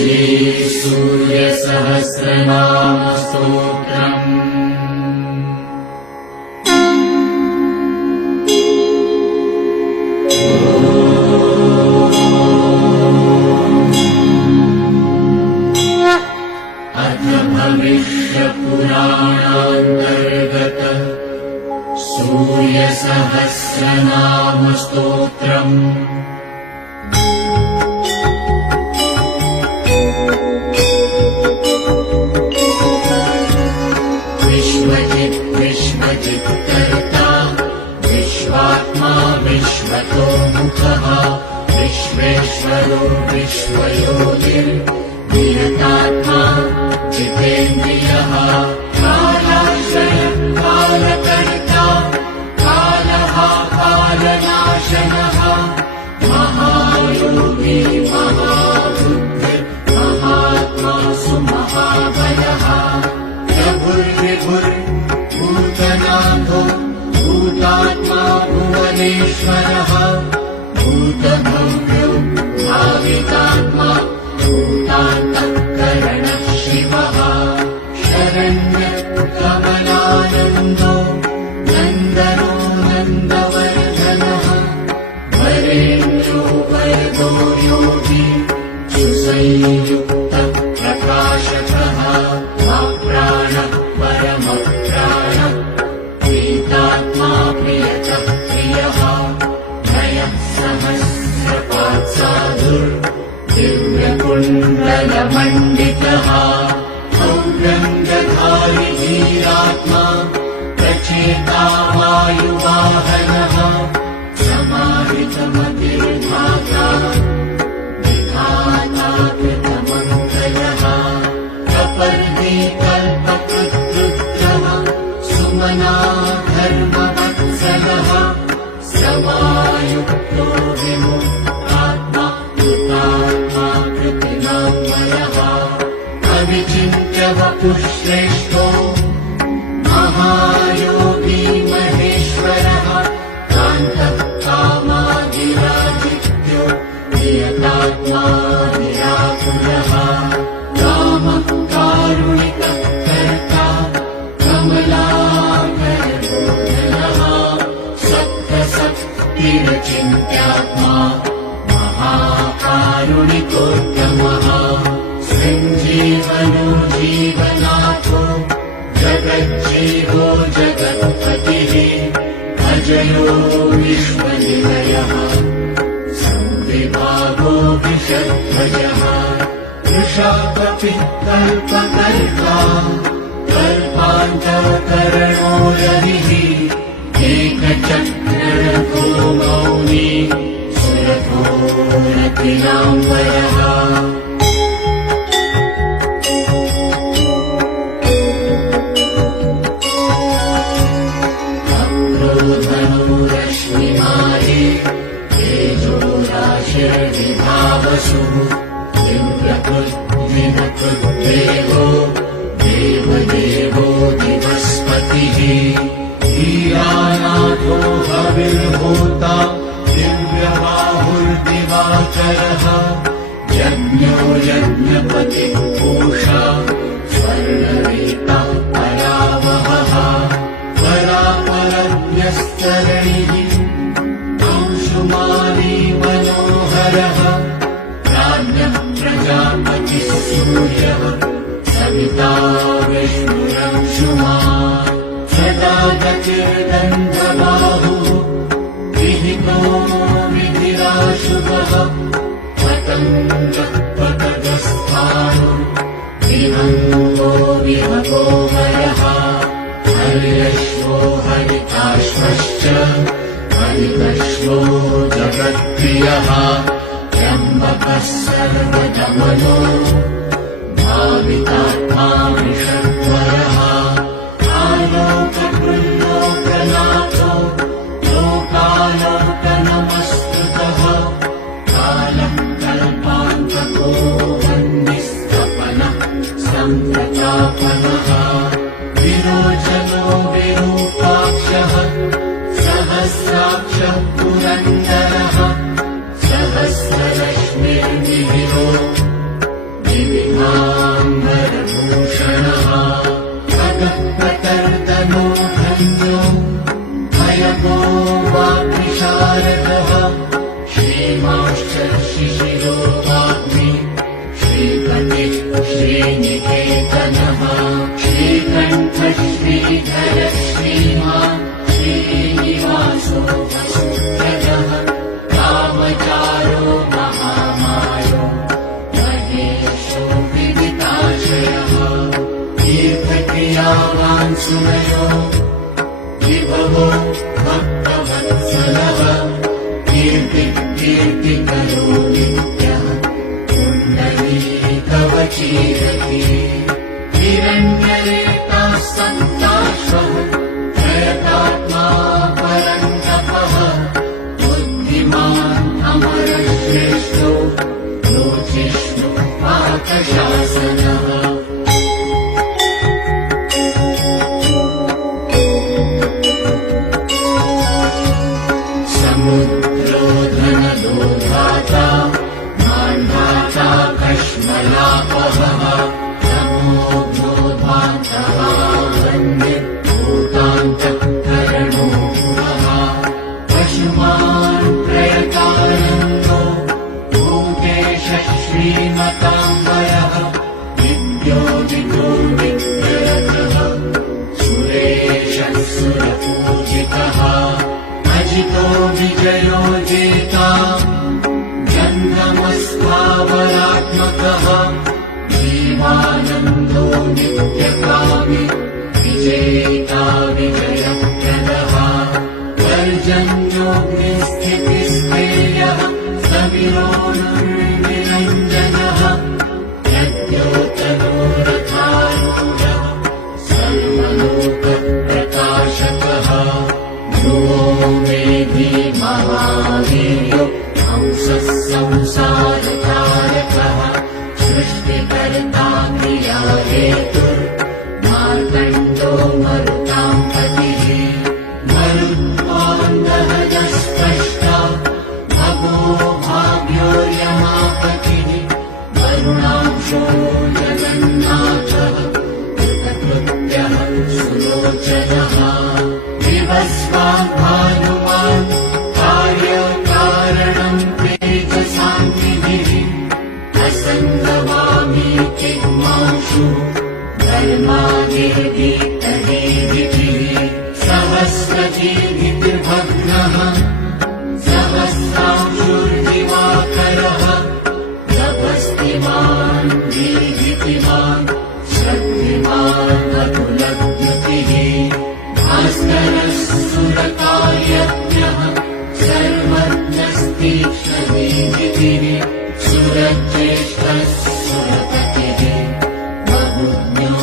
श्रीसूर्यसहस्रनामस्तोत्रम्। अथ भविष्यपुराणान्तर्गत सूर्यसहस्रनामस्तोत्रम्। विश्वजित्कर्ता विश्वात्मा विश्वतोमुखः विश्वेश्वरो विश्वयोनिर्नियतात्मा जितेन्द्रियः कालाश्रय कालकर्ता कालः कालनाशनः महायोगी महाबुद्धिः महात्मा सुमहाबलः भूतनाथो भूतात्मा भुवनेश्वरः भूतभव्यो भावितात्मा भूतान्तःकरणः शिवः शरण्यकमलानन्दो नन्दनो नन्दवर्धनः वरेण्यो वरदो योगी सुसंयुक्तः प्रकाशकः प्राणः परमप्राणः प्रीतात्मा प्रियतः प्रियः नयः सहस्रपात्साधुर्दिव्यकुण्डलमण्डितः औरङ्गधारी धीरात्मा प्रचेता वायुवाहनः समाहितमतिर्धाता विधाता कृतमङ्गलः कपर्दी कल्पकृद्रुद्रः सुमना धर्मवत्सलः समायुक्तो विमुक्तात्मा कृतात्मा कृतिनामयः अविचिन्त्यवपुः श्रेष्ठो महायोगी महेश्वरः कान्तः कामादिराजित्यो नियतात्मा निराकुलः कामः कारुणिकः कर्ता कमलाकरबोधनः सत्त्वशक्तिरचिन्त्यात्मा महाकारुणिकोत्तमः सञ्जीवनो जीवनाथो जगज्जीवो जगत्पतिः अजयो विश्वनिलयः संविभागो विषध्वजः वृषाकपिः कल्पकर्ता कल्पान्तःकरणो रविः एकचक्ररथो मौनी सुरथो रतिलाम्बरः अक्रोधनो रश्मिमाले तेजो राशिर्विभावसुः दिव्यकृद्देवो देवदेवो दिवस्पतिः धीरानाथो हविर्होता दिव्यबाहुर्दिवाकरः यज्ञो यज्ञपतिः पूषा स्वर्णवेता परावहः परापरव्यस्तरणिः अंशुमाली मनोहरः राज्ञः प्रजापतिः सूर्यः सविता विष्णुरंशुमान् सदा गतिर्गन्धबाहुः विहितो विधिराशुभः पतङ्गः पतगस्थाणुः विहङ्गो विहगो हरः हर्यश्वो हरिताश्वश्च हरितश्वो जगत्प्रियः त्र्यम्बकः सर्वदमनो भावितात्मा विषद्वरः आलोककृल्लोकनाथो लोकालोकनमस्कृतः कालः कल्पान्तको वह्निस्तपनः संप्रतापनः विरोचनो विरूपाक्षः सहस्राक्षः पुरन्दरः सहस्ररश्मिर्मिहिरो शिशिरो वाग्मि श्रीपतिः श्रीनिकेतनः श्रीकण्ठः श्रीधर श्रीमान् श्रीनिवासो वसुप्रदः कामचारो महामायो महेशो विदिताशयः तीर्थक्रियावान् सुनयो विभवो भक्तवत्सलः कीर्तिकरो नित्यः कुण्डलीकवचीरति हिरण्यरेताः सन्ताश्वः प्रयतात्मा परन्तपः बुद्धिमान् अमरश्रेष्ठो योजिष्णु पाकशासनः समुद्रोधनदोधाता माण्डाता कश्मलापहः तमोभोधान्तः वह्निभूतान्तःकरणो पुरः पशुमान् प्रयतानन्दो भूतेशः श्रीमताम्बरः विद्योदितो विद्यरतः सुरेशः सुरपूजितः अजितो विजयो जेता गन्धमस्तावरात्मकः जीवानन्दो नित्यकामि विजेता विजयप्रदः पर्जन्योऽग्निस्थितिस्थेयः सविरोनुर्निरञ्जनः यद्योतनोरथारूढः सर्वलोकप्रकाशकः मेधी महावीर्यो हंसः संसारकारकः सृष्टिकर्ता क्रियाहेतुर्मार्तण्डो मरुतां पतिः मरुत्वान्दहजस्पष्टा भगो भाग्योर्यमापतिः वरुणांशो जगन्नाथः कृतकृत्यः सुलोचनः विवस्वाद्भानुमान् कार्यकारणम् तेजसान्निधिः असङ्गवामी किग्मांशु धर्मादिर्दीप्तदीदिभिः सहस्रजीविर्भग्नः सहस्रांशुर्दिवाकरः लभस्तिमान् दीदितिमान् शक्तिमान् अतुलद्युतिः भास्करः सुरकार्यज्ञः सर्वज्ञस्तीक्ष्णदीदितिः सुरज्येष्ठः सुरपतिः बहुज्ञो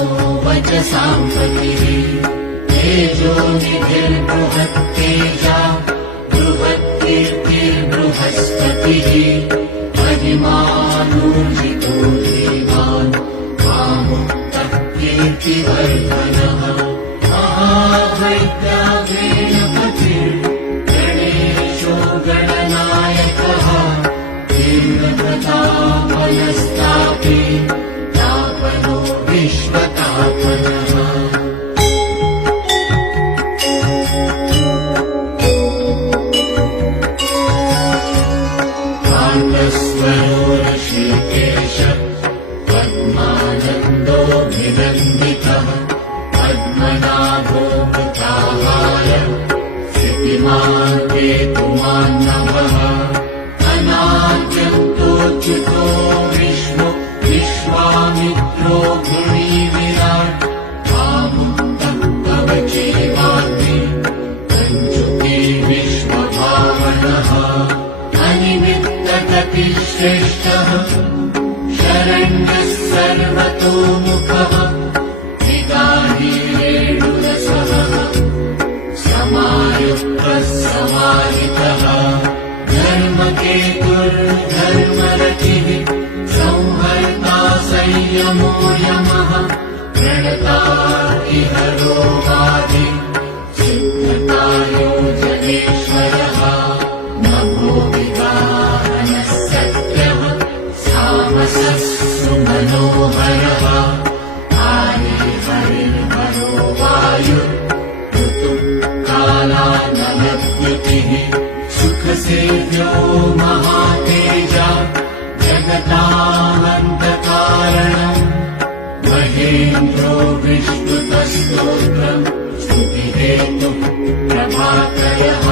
वचसाम्पतिः तेजोनिधिर्बृहत्तेजा बृहत्कीर्तिर्बृहस्पतिः महिमानूर्जितो धीमान् कामुक्तः कीर्तिवर्धनः गणेशो गणनायकः तीव्रप्रतापनस्तापे तापनो विश्वतापनः कान्तस्वरो ऋषिकेश पद्मानन्दोऽभिनन्दितः पद्मनाभो कृताहार स्थितिमान् केतुमान् नमः अनाद्यन्तोच्युतो विष्णु विश्वामित्रो गुणी विराट् आमुक्तः कवचेवाग्नि कञ्चुके विश्वभावनः अनिमित्तगतिश्रेष्ठः शरण्यः सर्वतोमुखः समायुक्तः समाहितः धर्मकेतुर्धर्मरतिः संहर्ता संयमो यमः प्रणता इह रोगादि सिद्धतायो जनेश्वरः नभो विवाहनः सत्यः सामसः सुमनोहरः हरिर्हरो वायु ऋतुकालानलद्युतिः सुखसेव्यो महातेजः स्तोत्रम् स्तुतिहेतुः प्रभाकरः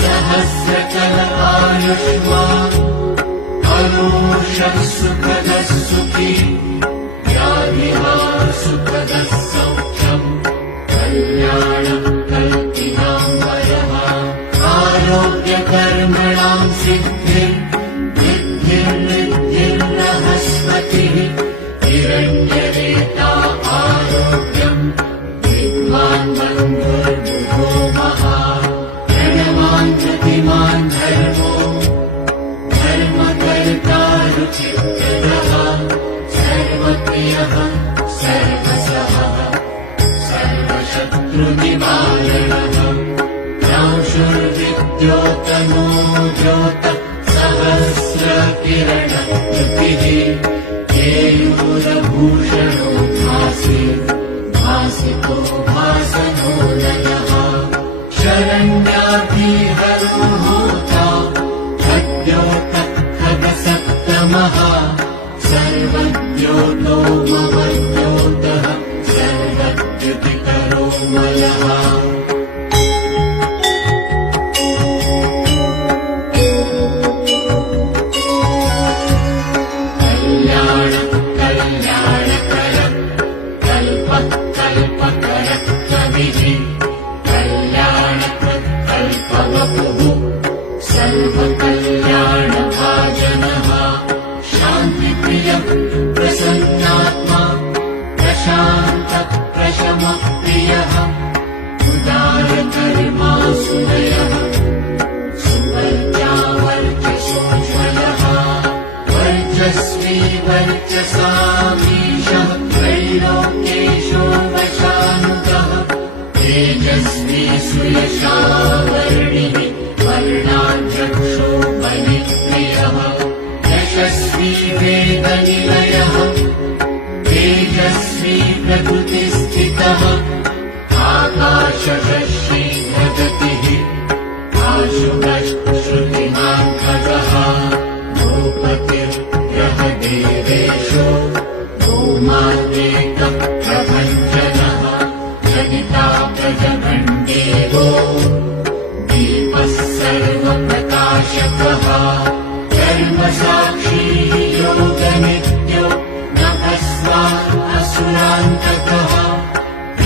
सहस्रकर आयुष्मान् अरोषः सुखदः सुखी व्याधिहा सुखदः सौख्यम् कल्याणम् कल्पिनां वरः आरोग्यकर्मणां सिद्धिर्निद्धिर्बृहस्पतिः हिरण्यरेता आरोग्यम् विद्वान् बन्धुर्बुधो महा प्रणवान् कृतिमान् धर्मो धर्मकर्ता रुचिप्रदः सर्वप्रियः सर्वसहः सर्वशत्रुनिवारणः द्रौषुर्विद्योतनो द्योतः सहस्रकिरणकृतिः केयूरभूषणो भासि भासितो भासनो नयः शरण्याभिहरो होता खद्योतः खगसप्तमः सर्वद्योतो ममद्योतः सर्वद्युतिकरो मलः सर्वकल्याणभाजनः शान्तिप्रियः प्रसन्नात्मा प्रशान्तः प्रशमप्रियः उदारकर्मा सुदयः सुवर्चावर्चसोज्ज्वलः वर्चस्वी वर्चसामीशः त्रैलोक्येशो वशानुगः तेजस्वी सुयशावर्णिः वर्णाध्यक्षो बलिप्रियः यशस्वी वेदनिलयः तेजस्वी प्रकृतिस्थितः आकाशः शीघ्रगतिः आशुभश्रुतिमान् खगः भूपतिर्ग्रहदेवेशो भूमादेकः प्रभञ्जनः जनिता प्रजभण्डेवो दीपः सर्वप्रकाशकः कर्मसाक्षी योगनित्यो नभस्वान् असुरान्तकः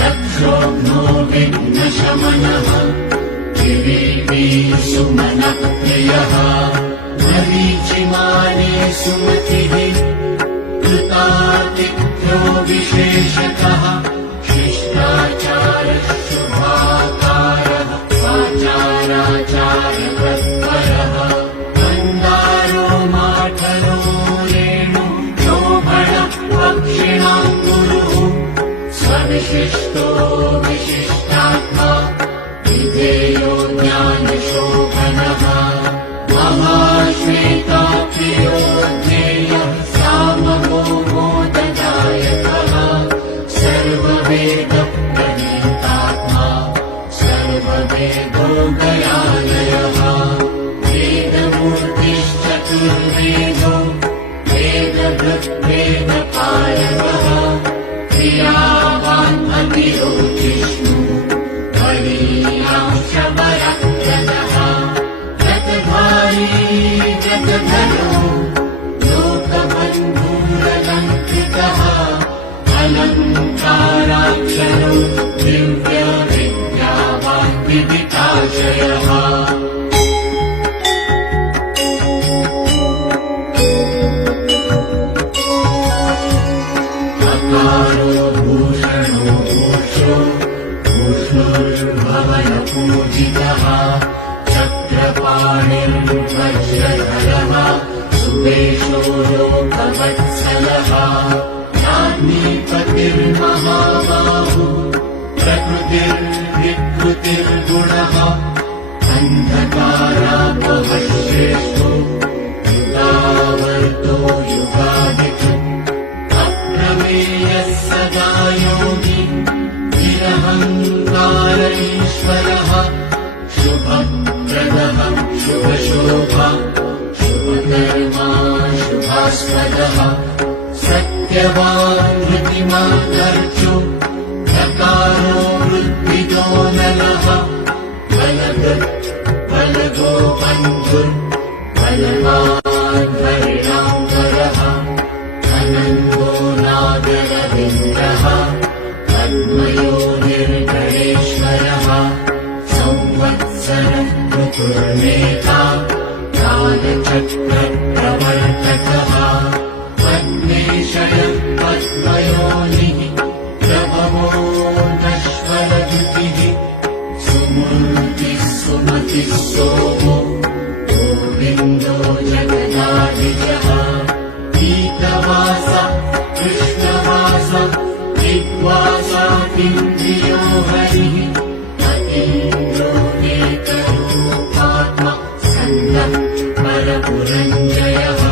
रक्षोघ्नो विघ्नशमनः किरीटी सुमनः प्रियः मरीचिमाने सुमतिः कृतातिथ्यो विशेषतः शिष्टाचारः शुभाकारः आचाराचार्यतत्परः मन्दारो माठरो रेणु शोभणः पक्षिणां गुरुः स्वविशिष्टो विशिष्टात्मा विधेयो ज्ञानशोभनः महाश्वेता प्रियो ज्ञेयः सामगो मोददायकः सर्ववेदप्रणीतात्मा सर्ववेदो गयालयः वेदमूर्तिश्चतुर्वेदो वेदभृद्वेदपारकः क्रियावान् अतिरोचिष्णु वरीयांशवरप्रदः व्रतधारी व्रतधरो लोकबन्धुरलङ्कृतः अलङ्काराक्षरो दिव्यविद्यावान् विदिताशयः अकारो भूषणो भूषो भूष्णुर्भवनपूजितः चक्रपाणिर्वज्रधरः सुवेशो लोकवत्सलः राज्ञीपतिर्महाबाहु प्रकृतिर्विकृतिर्गुणः अन्धकारापहः श्रेष्ठो युगावर्तो युगादिकृत् अप्रमेयः सदा योगी निरहङ्कार ईश्वरः शुभप्रदः शुभशोभा शुभकर्मा शुभास्पदः सत्यवान् धृतिमान् अर्चो बन्धुर् बलवान् हरिणाम्बरः अनन्तो नागरविन्द्रः पद्मयो निर्गणेश्वरः संवत्सरः ऋतुर्नेता कालचक्रप्रवर्तकः पद्मेशयः पद्मयोनिः प्रभवो नश्वरद्युतिः सुमूर्तिः सुमतिः सोमो गोविन्दो जगदाधिजः पीतवास कृष्णवास दिग्वासातीन्द्रियो हरिः अतीन्द्रो एकरूपात्मा सन्नः परपुरञ्जयः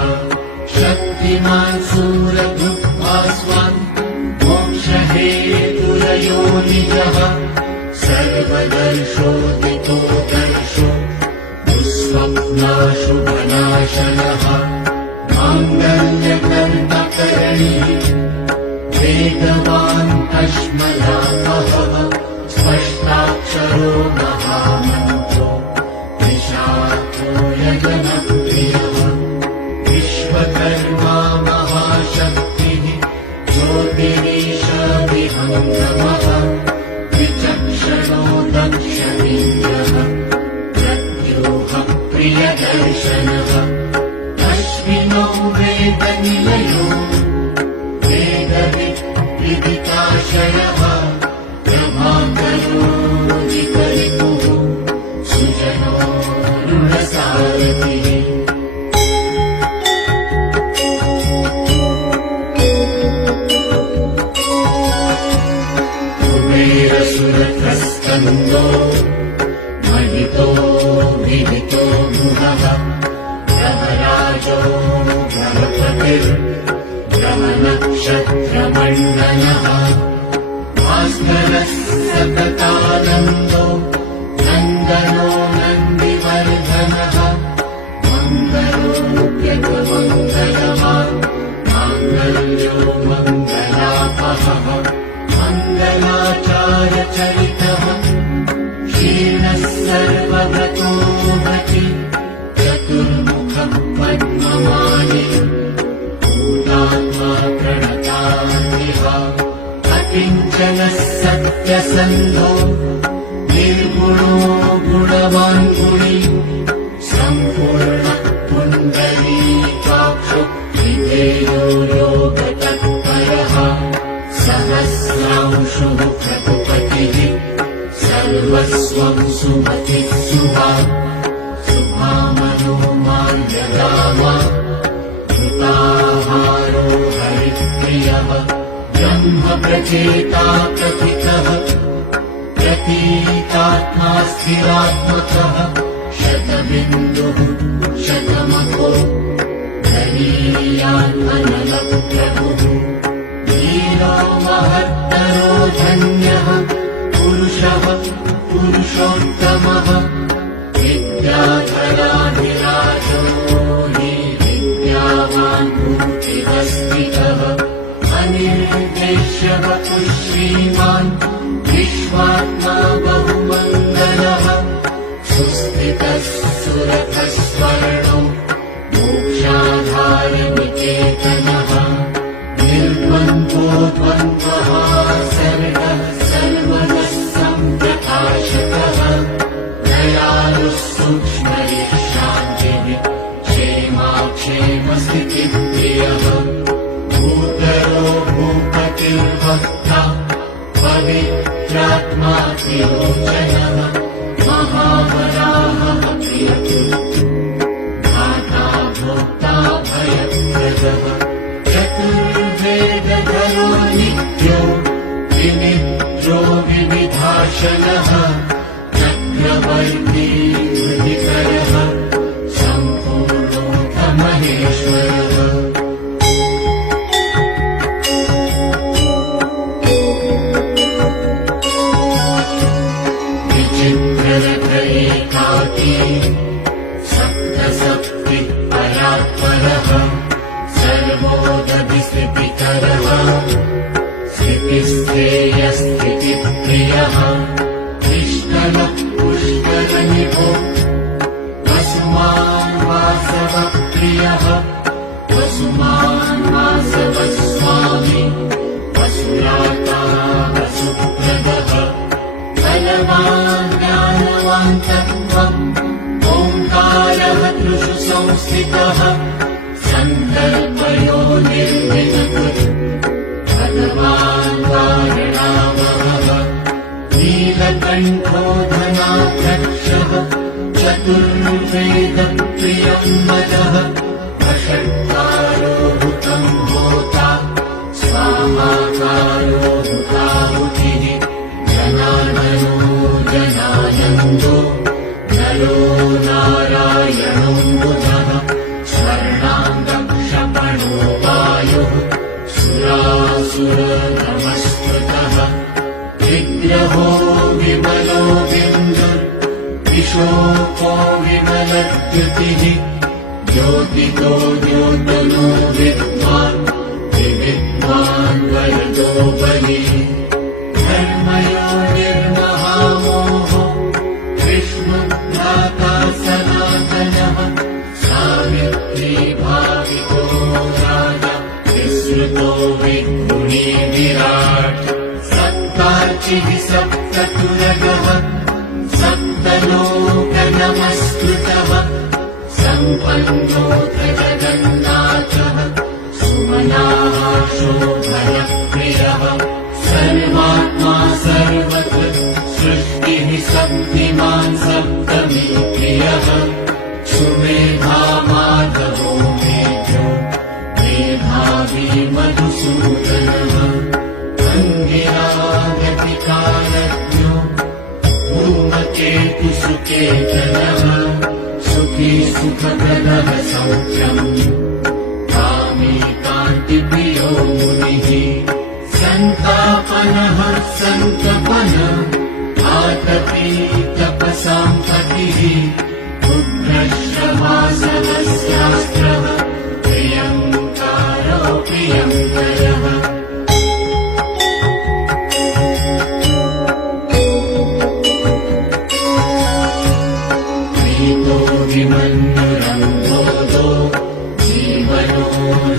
शक्तिमान् सूरभृद्भास्वान् मोक्षहेतुरयो निजः सर्वदर्शोदितो दर्शो दुःस्वप्नाशुभनाशनः माङ्गल्यकर्मकरणिः वेदवान् अश्मलाभः स्पष्टाक्षरो महामन्त्रो निशाचो यजनप्रियः विश्वकर्मा महाशक्तिः ज्योतिरीश विहङ्गमः विचक्षणो दक्षिणेन्द्रः प्रद्योः प्रियदर्शनः अश्विनो वेदनिलयो वेदविदिताशयः प्रभाकरो जितरिपुः सुजनो ऋणसारथिः कुबेरसुरत्रस्कन्दो महितो विहितो गुहः ग्रहराजो ग्रहनक्षत्रमण्डलः भास्करः सततानन्दो नन्दनो नन्दिवर्धनः मङ्गलोऽप्यतमङ्गलवान् माङ्गल्यो मङ्गलापहः मङ्गलाचारचरितः क्षीणः सर्वगतो भवति चतुर्मुखः पद्ममाली भूतात्मा प्रणतान्विह अकिञ्चनः सत्यसन्धो निर्गुणो गुणवान् गुणी सम्पूर्णः पुण्डरीकाक्षो विधेयो योगतत्परः सहस्रांशुः प्रभुपतिः सर्वस्वं सुमतिः सुभा सुभामनो माल्यरामा कृताहारो हरिप्रियः ब्रह्मप्रचेता प्रथितः प्रतीकात्मा स्थिरात्मकः शतबिन्दुः शतमखो धनीयान्मनलप्रभुः वीरो महत्तरो धन्यः पुरुषः पुरुषोत्तमः विद्याधराधिराजो हि विद्यावान् भूतिवस्थितः अनिर्देश्यवतु श्रीमान् विश्वात्मा बहुमङ्गलः सुस्थितः सुरथः स्वर्णो मोक्षाधारनिकेतनः निर्द्वन्द्वो द्वन्द्वः सर्वः सर्वतः सम्प्रकाशकः दयालुः सूक्ष्मरिः शान्तिः क्षेमाक्षेमस्थितिप्रियः भूतरो भूपतिर्भक्ता पवित्रात्मा त्रिलोचनः महावराहः प्रियः दाता भोक्ता भयप्रदः चतुर्वेदधरो नित्यो विनिद्रो विविधाशनः चक्रवर्ती हृदिकरः सम्पूर्णोऽखमहेश्वरः विचित्ररथैकाकी सप्तसप्ति परात्परः सर्वोदधिस्थितिकरः स्थितिस्थेयस्थितिप्रियः कृष्णः पुष्करनिभो वसुमान् वासवस्वामी वसुराता वसुप्रदः बलवान् ज्ञानवान् तत्त्वम् ओङ्कारः त्रिषु संस्थितः सङ्कल्पयो निर्विनकृत् भगवान् वारणावहः नीलकण्ठो धनाध्यक्षः चतुर्वेदप्रियं वदः अषट्कारो हुतं होता स्वाहाकारो हुताहुतिः जनार्दनो जनानन्दो नरो नारायणो बुधः स्वर्णाङ्गक्षपणो वायुः सुरासुरनमस्कृतः विग्रहो विमलो बिन्दुर्विशोको विमलद्युतिः ज्योतितो द्योतनो विद्वान् विविद्वान् वरदो बलिः धर्मयो निर्महामोहो विष्णुभ्राता सनातनः सावित्री भाविको राजा विस्मृतो विगुणी विराट् सप्तार्चिः सप्ततुरगः सप्तलोकनमस्कृतः सम्पन्नोऽथ जगन्नाथः सुमनाः शोभनप्रियः सर्वात्मा सर्वत्र सृष्टिः शक्तिमान् सप्तमी प्रियः सुमेधा माधवो मेघो मेधावी मधुसूदनः अङ्गिरागतिकालज्ञो धूमकेतुसुकेतनः सुखी सुखप्रदः सौख्यम् कामी कान्तिप्रियो मुनिः सन्तापनः सन्तपन आतपी तपसां पतिः उग्रश्रवासवस्यास्त्रः प्रियङ्कारो प्रियङ्करः विमन्युरङ्गोदो जीवनो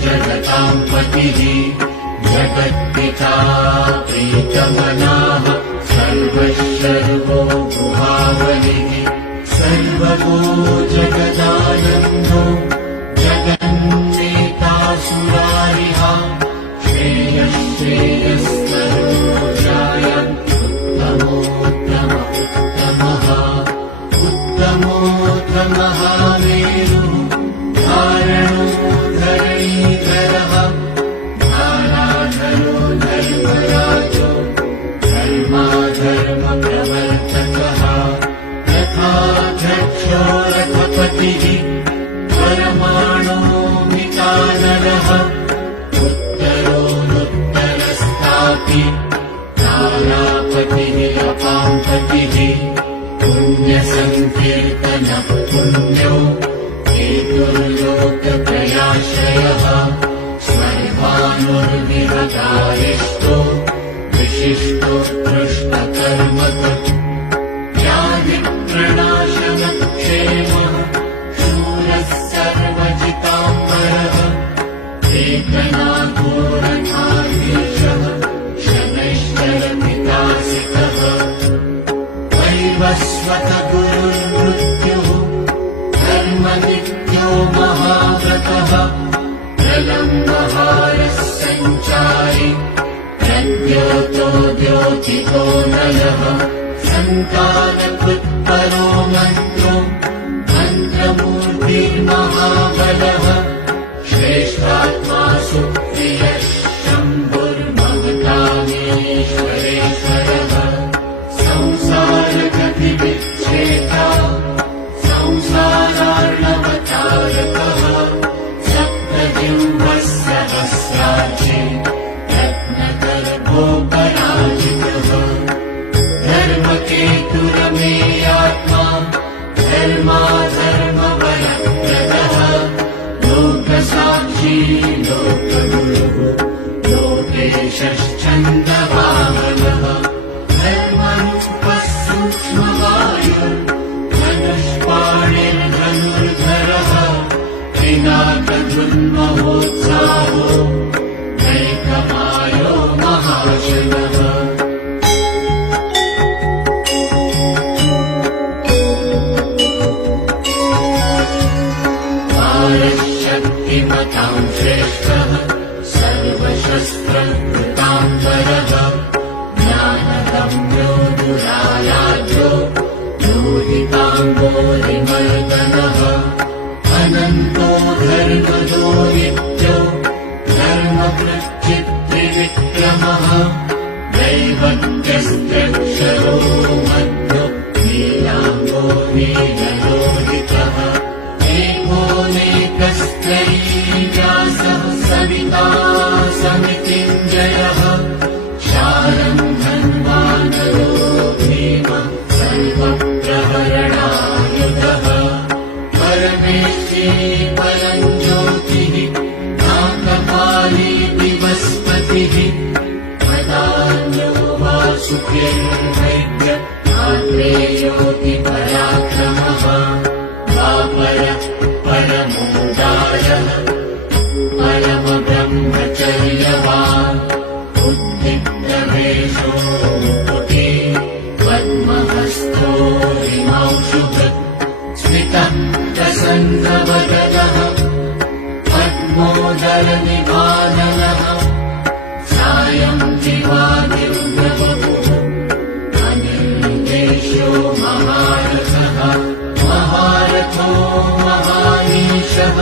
जगतां पतिः जगत्पिता प्रीतमनाः सर्वशर्वो गुहावलिः सर्वतो जगदानन्दो जगन्नेता सुरारिः श्रेयश्रेयस्करो जायन् उत्तमोत्तमः उत्तमोत्तमः मेरुः धारणो धरणीधरः धाराधरो धर्मराजो धर्माधर्मप्रवर्तकः रथाध्यक्षो रथपतिः परमाणो मितानरः उत्तरोनुत्तरस्तापि तारापतिः अपाम्पतिः पुण्यसङ्कीर्तनः पुण्यो हेतुर्लोकत्रयाश्रयः स्वर्भानुर्विहतारिष्टो विशिष्टोत्कृष्टकर्मकृत् व्याधिप्रणाशनक्षेमः शूरः सर्वजिताम्बरः एकनाथोरथाधीशः शनैश्चरपितासितः वैवस्वत गुरुर्मृत्युः धर्मनित्यो महाव्रतः प्रलम्बहारः सञ्चारी प्रद्योतो द्योतितो नलः सन्तानकृत्परो मन्त्रो मन्त्रमूर्तिर्महाबलः श्रेष्ठात्मा सुप्रियः शम्भुर्ममतामेश्वरेश्वरः संसारगतिविच्छेता संसारार्णवतारकः सप्तजिह्वः सहस्रार्चे रत्नगर्भोपराजितः धर्मकेतुरमेयात्मा धर्माधर्मवरप्रदः लोकसाक्षी लोकगुरुः लोकेशश्चन्द्रवाहनः धर्मरूपः सूक्ष्मवायुः धनुष्पाणिर्धनुर्धरः पिनाकगुन्महो श्रेष्ठः सर्वशस्त्रकृताम्बरः ज्ञानगम्यो दुराराध्यो लोहिताम्बोधिमर्दनः अनन्तो धर्मदो नित्यो धर्मकृच्चित्त्रिविक्रमः दैवत्यस्त्यक्षरो मध्यो नीलाम्बो नीललोहितः एकोनेकस्त्रयीव्यासः सविता समितिञ्जयः शारम् धन्वानरो भीमः सर्वप्रहरणायुधः परमेष्ठी परम् ज्योतिः नाकपाली दिवस्पतिः पदान्यो वासुकिर्वैद्य आत्रेयोऽपि पराक्रमः द्वापरः परमोदारः परमब्रह्मचर्यवान् उद्दिग्नवेषो मुकुटे पद्महस्तो हिमांशुभृत् स्मितः प्रसन्नवदनः पद्मोदरनिभाननः सायं दिवादिव्यवपुः अनिर्देश्यो महारथः महारथो महानीशः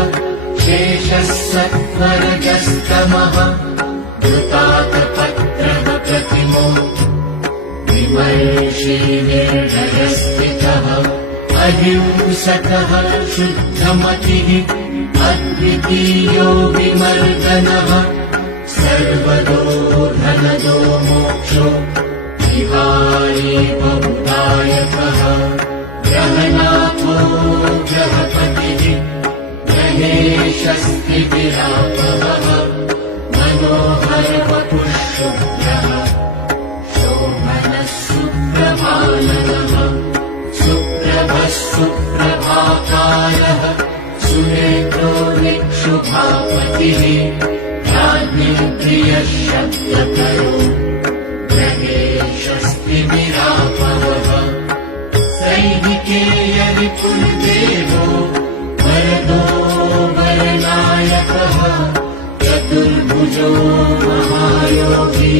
शेषः सत्वरजस्तमः धृतातपत्रः प्रतिमो विमर्षी निर्भयस्थितः अहिंसकः शुद्धमतिः अद्वितीयो विमर्दनः सर्वदो धनदो मोक्षो विहारी बहुदायकः ग्रहनाथो ग्रहपतिः ग्रहेशस्थितिरापवः मनोहरवपुः शुभ्रः शोभनः सुप्रभाननः सुप्रभः सुप्रभाकारः सुनेत्रो विक्षुभापतिः राज्ञः प्रियः शब्दकरो ग्रहेशस्थितिरापवः सैनिके यरिपुर्देवो वरदो वरनायकः चतुर्भुजो महायोगी